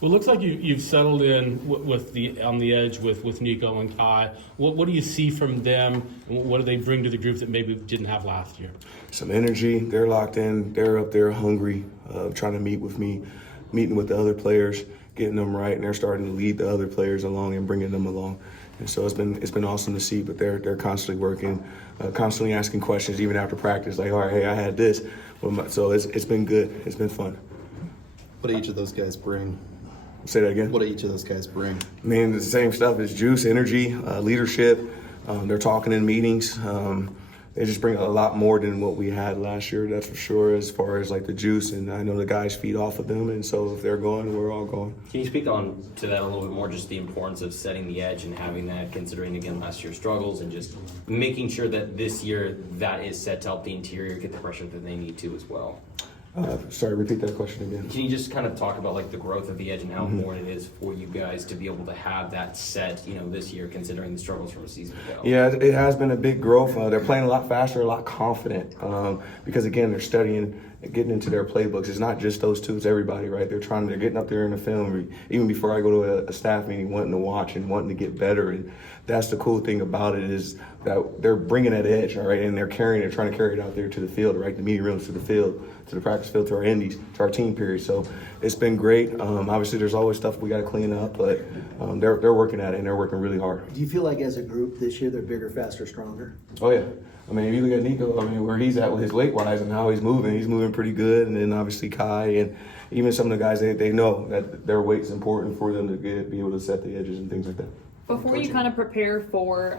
Well, it looks like you've settled in with the on the edge with Nico and Kai. What do you see from them? What do they bring to the group that maybe didn't have last year? Some energy. They're locked in. They're up there hungry, trying to meet with me, meeting with the other players, getting them right, and they're starting to lead the other players along and bringing them along. And so it's been awesome to see. But they're constantly working, constantly asking questions, even after practice. Like, all right, hey, I had this. So it's been good. It's been fun. What do each of those guys bring? Say that again. What do each of those guys bring? I mean, the same stuff as juice, energy, leadership. They're talking in meetings. They just bring a lot more than what we had last year, that's for sure, as far as like the juice. And I know the guys feed off of them, and so if they're going, we're all going. Can you speak on to that a little bit more, just the importance of setting the edge and having that, considering, again, last year's struggles, and just making sure that this year that is set to help the interior get the pressure that they need to as well? Sorry, repeat that question again. Can you just kind of talk about like the growth of the edge and how important it is for you guys to be able to have that set, this year, considering the struggles from a season ago? Yeah, it has been a big growth. They're playing a lot faster, a lot confident, because again, they're studying, getting into their playbooks. It's not just those two; it's everybody, right? They're getting up there in the film. Even before I go to a staff meeting, wanting to watch and wanting to get better. And that's the cool thing about it, is that they're bringing that edge, all right, and they're trying to carry it out there to the field, right? The meeting rooms, to the field, to the practice field, to our indies, to our team period. So it's been great. Obviously, there's always stuff we got to clean up, but they're working at it, and they're working really hard. Do you feel like as a group this year they're bigger, faster, stronger? Oh yeah. I mean, if you look at Nico, where he's at with his weight-wise and how he's moving pretty good. And then obviously Kai and even some of the guys, they know that their weight's important for them to be able to set the edges and things like that. Before you kind of prepare for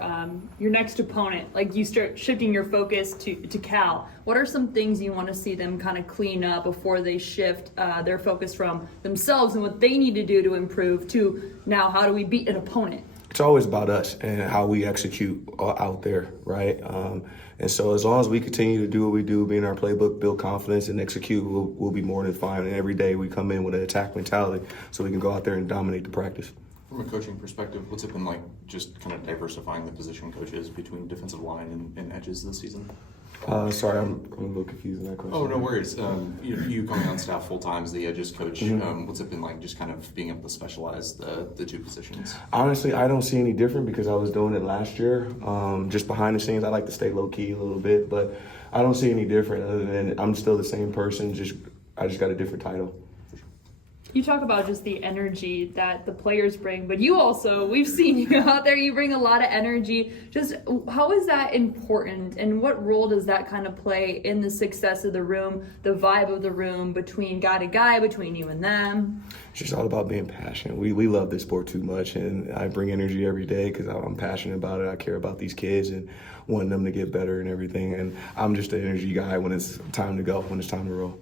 your next opponent, like you start shifting your focus to Cal, what are some things you want to see them kind of clean up before they shift their focus from themselves and what they need to do to improve to now how do we beat an opponent? It's always about us and how we execute out there, right? And so as long as we continue to do what we do, be in our playbook, build confidence, and execute, we'll be more than fine. And every day we come in with an attack mentality so we can go out there and dominate the practice. From a coaching perspective, what's it been like just kind of diversifying the position coaches between defensive line and edges this season? Sorry, I'm a little confused in that question. Oh, no worries. You coming on staff full time as the edges coach, what's it been like just kind of being able to specialize the two positions? Honestly, I don't see any different because I was doing it last year. Just behind the scenes, I like to stay low key a little bit, but I don't see any different other than I'm still the same person. I just got a different title. You talk about just the energy that the players bring, but you also, we've seen you out there, you bring a lot of energy. Just how is that important, and what role does that kind of play in the success of the room, the vibe of the room between guy to guy, between you and them? It's just all about being passionate. We love this sport too much, and I bring energy every day because I'm passionate about it. I care about these kids and wanting them to get better and everything, and I'm just the energy guy when it's time to go, when it's time to roll.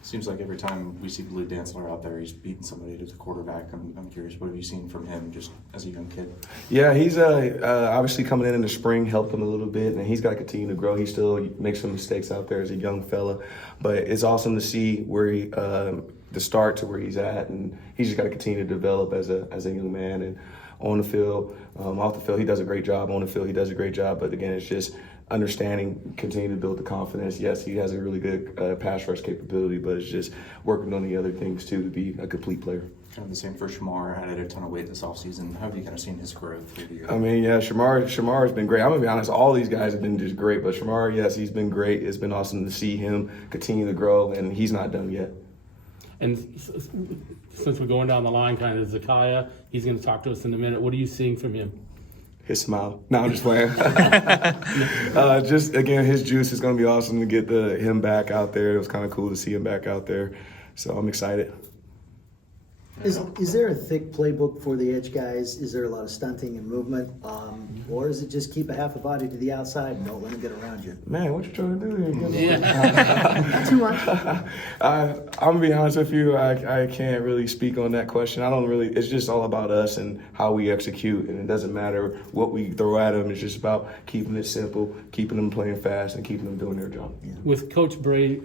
Seems like every time we see Blue Dantzler out there, he's beating somebody to the quarterback. I'm curious, what have you seen from him just as a young kid? Yeah, he's obviously coming in the spring, helped him a little bit, and he's got to continue to grow. He still makes some mistakes out there as a young fella, but it's awesome to see where the start to where he's at, and he's just got to continue to develop as a young man. And on the field, off the field, he does a great job. On the field, he does a great job, but again, it's just understanding, continue to build the confidence. Yes, he has a really good pass rush capability, but it's just working on the other things too to be a complete player. Kind of the same for Shamar, added a ton of weight this offseason. How have you kind of seen his growth through the year? I mean, yeah, Shamar has been great. I'm going to be honest, all these guys have been just great, but Shamar, yes, he's been great. It's been awesome to see him continue to grow, and he's not done yet. And since we're going down the line, kind of Zakiah, he's going to talk to us in a minute. What are you seeing from him? His smile. No, I'm just playing. Just again, his juice is going to be awesome to get him back out there. It was kind of cool to see him back out there, so I'm excited. Is there a thick playbook for the edge guys? Is there a lot of stunting and movement? Or is it just keep a half a body to the outside and don't let them get around you? Man, what you trying to do here? Not too much. I'm gonna be honest with you. I can't really speak on that question. It's just all about us and how we execute, and it doesn't matter what we throw at them. It's just about keeping it simple, keeping them playing fast, and keeping them doing their job. Yeah. With Coach Bray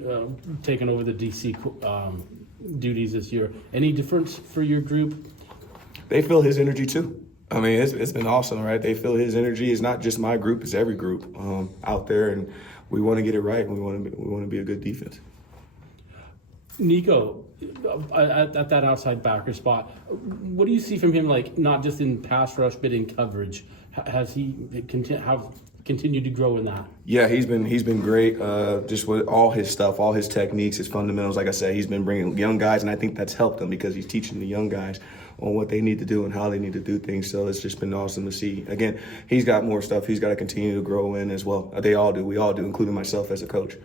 taking over the DC duties this year, any difference for your group? They feel his energy too. I mean, it's been awesome, right? They feel his energy. It's not just my group; it's every group out there, and we want to get it right. And we want to be a good defense. Nico, at that outside backer spot, what do you see from him? Like not just in pass rush, but in coverage. Has he continued to grow in that? Yeah, he's been great. Just with all his stuff, all his techniques, his fundamentals. Like I said, he's been bringing young guys, and I think that's helped him because he's teaching the young guys on what they need to do and how they need to do things. So it's just been awesome to see. Again, he's got more stuff he's got to continue to grow in as well. They all do. We all do, including myself as a coach.